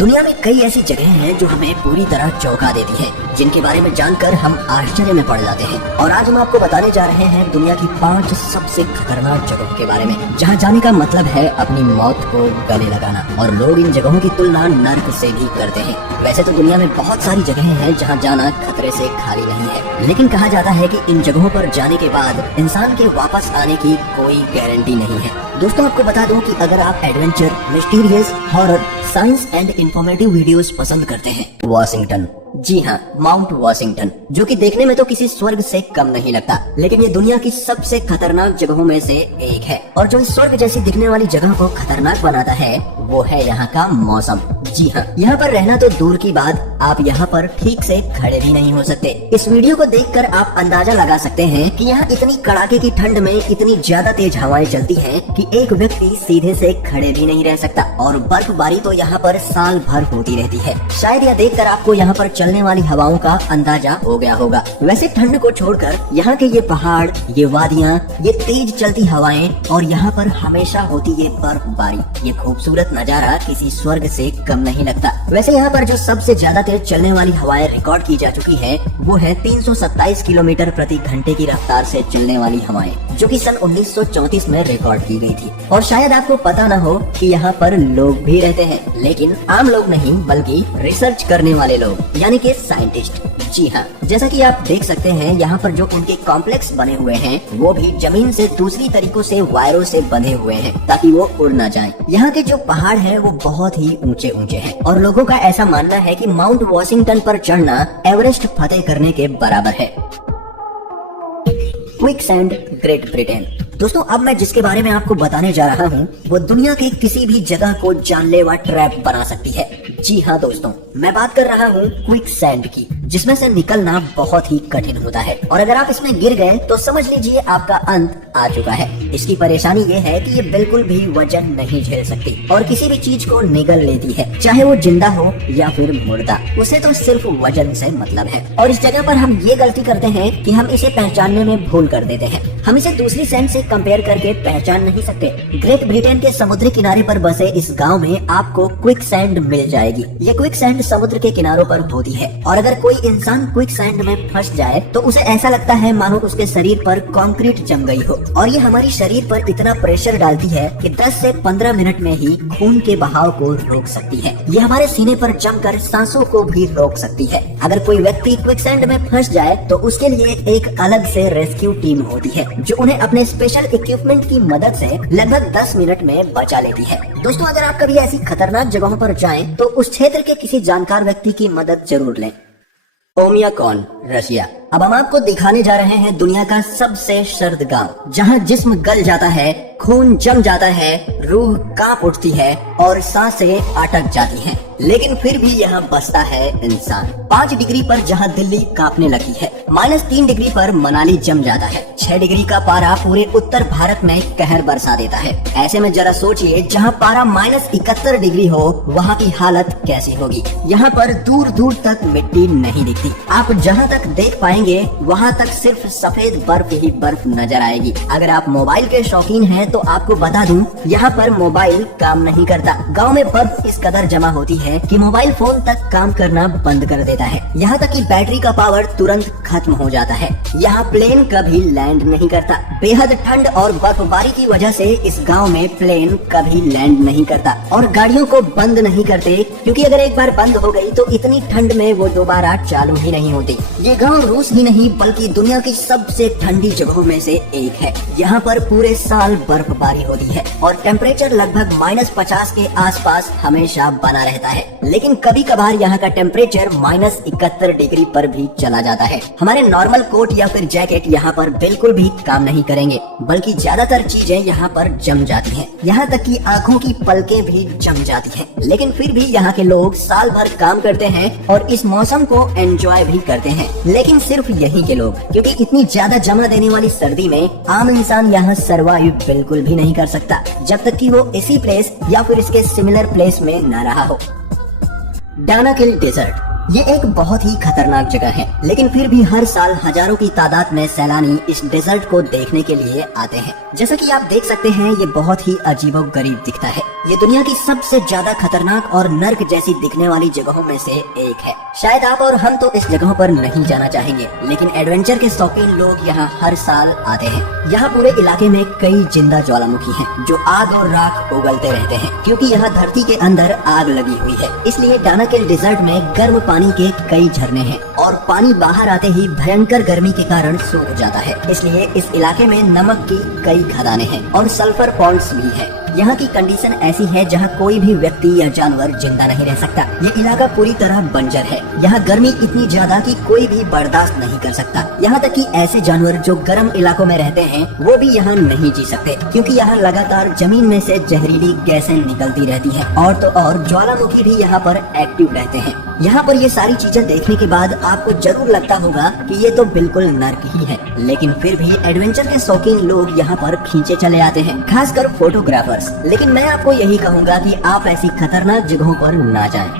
दुनिया में कई ऐसी जगह हैं जो हमें पूरी तरह चौंका देती हैं, जिनके बारे में जानकर हम आश्चर्य में पड़ जाते हैं। और आज हम आपको बताने जा रहे हैं दुनिया की 5 सबसे खतरनाक जगहों के बारे में, जहां जाने का मतलब है अपनी मौत को गले लगाना। और लोग इन जगहों की तुलना नर्क से भी करते हैं। वैसे तो दुनिया में बहुत सारी जगहें हैं जहाँ जाना खतरे से खाली नहीं है, लेकिन कहा जाता है कि इन जगहों पर जाने के बाद इंसान के वापस आने की कोई गारंटी नहीं है। दोस्तों, आपको बता दूं कि अगर आप adventure, mysterious, horror, science and informative videos पसंद करते हैं, वॉशिंगटन, जी हाँ, माउंट वॉशिंगटन, जो कि देखने में तो किसी स्वर्ग से कम नहीं लगता, लेकिन ये दुनिया की सबसे खतरनाक जगहों में से एक है। और जो इस स्वर्ग जैसी दिखने वाली जगह को खतरनाक बनाता है वो है यहाँ का मौसम। जी हाँ, यहाँ पर रहना तो दूर की बात, आप यहाँ पर ठीक से खड़े भी नहीं हो सकते। इस वीडियो को देखकर आप अंदाजा लगा सकते हैं कि यहाँ इतनी कड़ाके की ठंड में इतनी ज्यादा तेज हवाएं चलती हैं कि एक व्यक्ति सीधे से खड़े भी नहीं रह सकता। और बर्फबारी तो यहाँ पर साल भर होती रहती है। शायद यह देखकर आपको यहाँ पर चलने वाली हवाओं का अंदाजा हो गया होगा। वैसे ठंड को छोड़कर यहाँ के ये पहाड़, ये वादियाँ, ये तेज चलती हवाएं और यहाँ पर हमेशा होती ये बर्फबारी, ये खूबसूरत नजारा किसी स्वर्ग से कम नहीं लगता। वैसे यहाँ पर जो सबसे ज्यादा तेज चलने वाली हवाएं रिकॉर्ड की जा चुकी है वो है 327 किलोमीटर प्रति घंटे की रफ्तार से चलने वाली हवाएं, जो कि सन 1934 में रिकॉर्ड की गई थी। और शायद आपको पता न हो कि यहाँ पर लोग भी रहते हैं, लेकिन आम लोग नहीं बल्कि रिसर्च करने वाले लोग, यानी कि साइंटिस्ट। जी हाँ, जैसा कि आप देख सकते हैं यहाँ पर जो उनके कॉम्प्लेक्स बने हुए हैं वो भी जमीन से दूसरी तरीकों से वायरों से बंधे हुए हैं ताकि वो उड़ ना जाएं। यहाँ के जो पहाड़ हैं वो बहुत ही ऊंचे ऊंचे हैं और लोगों का ऐसा मानना है कि माउंट वॉशिंगटन पर चढ़ना एवरेस्ट फतेह करने के बराबर है। Quicksand, great Britain. दोस्तों, अब मैं जिसके बारे में आपको बताने जा रहा हूँ वो दुनिया के किसी भी जगह को जानलेवा ट्रैप बना सकती है। जी हाँ दोस्तों, मैं बात कर रहा हूँ क्विकसैंड की, जिसमें से निकलना बहुत ही कठिन होता है। और अगर आप इसमें गिर गए तो समझ लीजिए आपका अंत आ चुका है। इसकी परेशानी ये है कि ये बिल्कुल भी वजन नहीं झेल सकती और किसी भी चीज को निगल लेती है, चाहे वो जिंदा हो या फिर मुर्दा, उसे तो सिर्फ वजन से मतलब है। और इस जगह पर हम ये गलती करते हैं कि हम इसे पहचानने में भूल कर देते हैं। हम इसे दूसरी सैंड से कंपेयर करके पहचान नहीं सकते। ग्रेट ब्रिटेन के समुद्री किनारे पर बसे इस गांव में आपको क्विकसैंड मिल जाएगी। ये क्विकसैंड समुद्र के किनारों पर होती है और अगर कोई इंसान क्विकसैंड में फंस जाए तो उसे ऐसा लगता है मानो उसके शरीर पर कंक्रीट जम गई हो। और ये हमारी शरीर पर इतना प्रेशर डालती है कि 10 से 15 मिनट में ही खून के बहाव को रोक सकती है। ये हमारे सीने पर जमकर सांसों को भी रोक सकती है। अगर कोई व्यक्ति क्विकसैंड में फंस जाए तो उसके लिए एक अलग से रेस्क्यू टीम होती है जो उन्हें अपने स्पेशल इक्विपमेंट की मदद से लगभग 10 मिनट में बचा लेती है। दोस्तों, अगर आप कभी ऐसी खतरनाक जगहों पर जाएं तो उस क्षेत्र के किसी जानकार व्यक्ति की मदद जरूर लें। ओमियाकॉन, रशिया। अब हम आपको दिखाने जा रहे हैं दुनिया का सबसे सर्द गांव, जहां जिस्म गल जाता है, खून जम जाता है, रूह कांप उठती है और सांसें अटक जाती हैं, लेकिन फिर भी यहाँ बसता है इंसान। 5 डिग्री पर जहाँ दिल्ली कांपने लगी है, -3 डिग्री पर मनाली जम जाता है, 6 डिग्री का पारा पूरे उत्तर भारत में कहर बरसा देता है। ऐसे में जरा सोचिए, जहाँ पारा -71 डिग्री हो वहाँ की हालत कैसी होगी। यहाँ पर दूर दूर तक मिट्टी नहीं दिखती। आप जहाँ तक देख पाएंगे वहाँ तक सिर्फ सफेद बर्फ ही बर्फ नजर आएगी। अगर आप मोबाइल के शौकीन हैं तो आपको बता दूं, यहाँ पर मोबाइल काम नहीं करता। गांव में बर्फ इस कदर जमा होती है कि मोबाइल फोन तक काम करना बंद कर देता है। यहाँ तक कि बैटरी का पावर तुरंत खत्म हो जाता है। यहाँ प्लेन कभी लैंड नहीं करता। बेहद ठंड और बर्फबारी की वजह से इस गाँव में प्लेन कभी लैंड नहीं करता और गाड़ियों को बंद नहीं करते, क्योंकि अगर एक बार बंद हो गई तो इतनी ठंड में वो दोबारा चालू ही नहीं होती। ये गाँव रूस ही नहीं बल्कि दुनिया की सबसे ठंडी जगहों में से एक है। यहाँ पर पूरे साल बर्फबारी होती है और टेम्परेचर लगभग -50 के आसपास हमेशा बना रहता है, लेकिन कभी कभार यहाँ का टेम्परेचर -71 डिग्री पर भी चला जाता है। हमारे नॉर्मल कोट या फिर जैकेट यहाँ पर बिल्कुल भी काम नहीं करेंगे, बल्कि ज्यादातर चीजें यहाँ पर जम जाती हैं। यहाँ तक कि आँखों की पलकें भी जम जाती हैं, लेकिन फिर भी यहाँ के लोग साल भर काम करते हैं और इस मौसम को एंजॉय भी करते हैं। लेकिन सिर्फ यहीं के लोग, क्योंकि इतनी ज्यादा जमा देने वाली सर्दी में आम इंसान यहाँ सरवाइव बिल्कुल भी नहीं कर सकता जब तक कि वो इसी प्लेस या फिर इसके सिमिलर प्लेस में न रहा हो। डानाकिल डेजर्ट, ये एक बहुत ही खतरनाक जगह है, लेकिन फिर भी हर साल हजारों की तादाद में सैलानी इस डेजर्ट को देखने के लिए आते हैं। जैसा कि आप देख सकते हैं, ये बहुत ही अजीबोगरीब दिखता है। ये दुनिया की सबसे ज्यादा खतरनाक और नर्क जैसी दिखने वाली जगहों में से एक है। शायद आप और हम तो इस जगहों पर नहीं जाना चाहेंगे, लेकिन एडवेंचर के शौकीन लोग यहाँ हर साल आते हैं। यहाँ पूरे इलाके में कई जिंदा ज्वालामुखी हैं, जो आग और राख उगलते रहते हैं। क्योंकि यहाँ धरती के अंदर आग लगी हुई है, इसलिए डानाकिल डिजर्ट में गर्म पानी के कई झरने हैं और पानी बाहर आते ही भयंकर गर्मी के कारण सूख जाता है। इसलिए इस इलाके में नमक की कई खदानें हैं और सल्फर पॉन्ड्स भी है। यहाँ की कंडीशन ऐसी है जहाँ कोई भी व्यक्ति या जानवर जिंदा नहीं रह सकता। ये इलाका पूरी तरह बंजर है। यहाँ गर्मी इतनी ज्यादा कि कोई भी बर्दाश्त नहीं कर सकता। यहाँ तक कि ऐसे जानवर जो गर्म इलाकों में रहते हैं वो भी यहाँ नहीं जी सकते, क्योंकि यहाँ लगातार जमीन में से जहरीली गैसें निकलती रहती हैं। और तो और ज्वालामुखी भी यहाँ पर एक्टिव रहते हैं। यहाँ पर ये सारी चीजें देखने के बाद आपको जरूर लगता होगा कि ये तो बिल्कुल नर्क ही है, लेकिन फिर भी एडवेंचर के शौकीन लोग यहाँ पर खींचे चले आते हैं, खासकर फोटोग्राफर्स। लेकिन मैं आपको यही कहूँगा कि आप ऐसी खतरनाक जगहों पर ना जाएं।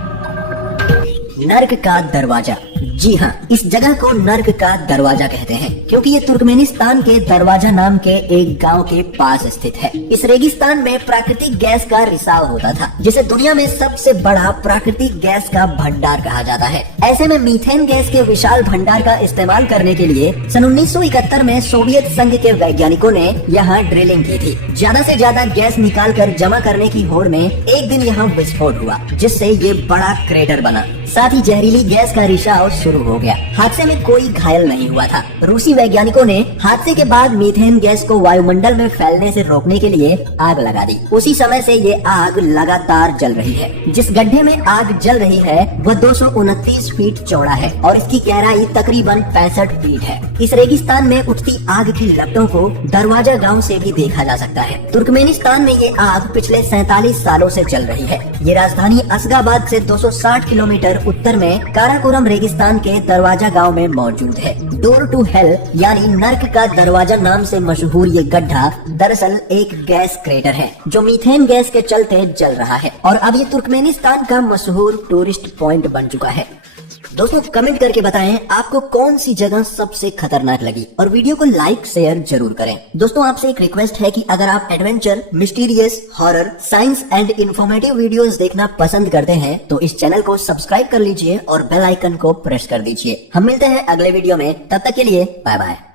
नर्क का दरवाजा। जी हाँ, इस जगह को नर्क का दरवाजा कहते हैं, क्योंकि ये तुर्कमेनिस्तान के दरवाजा नाम के एक गांव के पास स्थित है। इस रेगिस्तान में प्राकृतिक गैस का रिसाव होता था, जिसे दुनिया में सबसे बड़ा प्राकृतिक गैस का भंडार कहा जाता है। ऐसे में मीथेन गैस के विशाल भंडार का इस्तेमाल करने के लिए सन 1971 में सोवियत संघ के वैज्ञानिकों ने यहाँ ड्रिलिंग की थी। ज्यादा से ज्यादा गैस निकाल कर जमा करने की होड़ में एक दिन यहाँ विस्फोट हुआ, जिससे ये बड़ा क्रेटर बना। साथ ही जहरीली गैस का रिसाव शुरू हो गया। हादसे में कोई घायल नहीं हुआ था। रूसी वैज्ञानिकों ने हादसे के बाद मीथेन गैस को वायुमंडल में फैलने से रोकने के लिए आग लगा दी। उसी समय से ये आग लगातार जल रही है। जिस गड्ढे में आग जल रही है वह 229 फीट चौड़ा है और इसकी गहराई तकरीबन 65 फीट है। इस रेगिस्तान में उठती आग की लपटों को दरवाजा गाँव से भी देखा जा सकता है। तुर्कमेनिस्तान में ये आग पिछले 47 सालों से चल रही है। ये राजधानी असगाबाद से 260 किलोमीटर उत्तर में काराकोरम रेगिस्तान के दरवाजा गांव में मौजूद है। डोर टू हेल यानी नर्क का दरवाजा नाम से मशहूर ये गड्ढा दरअसल एक गैस क्रेटर है, जो मीथेन गैस के चलते जल रहा है और अब ये तुर्कमेनिस्तान का मशहूर टूरिस्ट पॉइंट बन चुका है। दोस्तों कमेंट करके बताएं आपको कौन सी जगह सबसे खतरनाक लगी और वीडियो को लाइक शेयर जरूर करें। दोस्तों आपसे एक रिक्वेस्ट है कि अगर आप adventure, mysterious, horror, science and informative videos देखना पसंद करते हैं तो इस चैनल को सब्सक्राइब कर लीजिए और बेल आइकन को प्रेस कर दीजिए। हम मिलते हैं अगले वीडियो में, तब तक के लिए बाय बाय।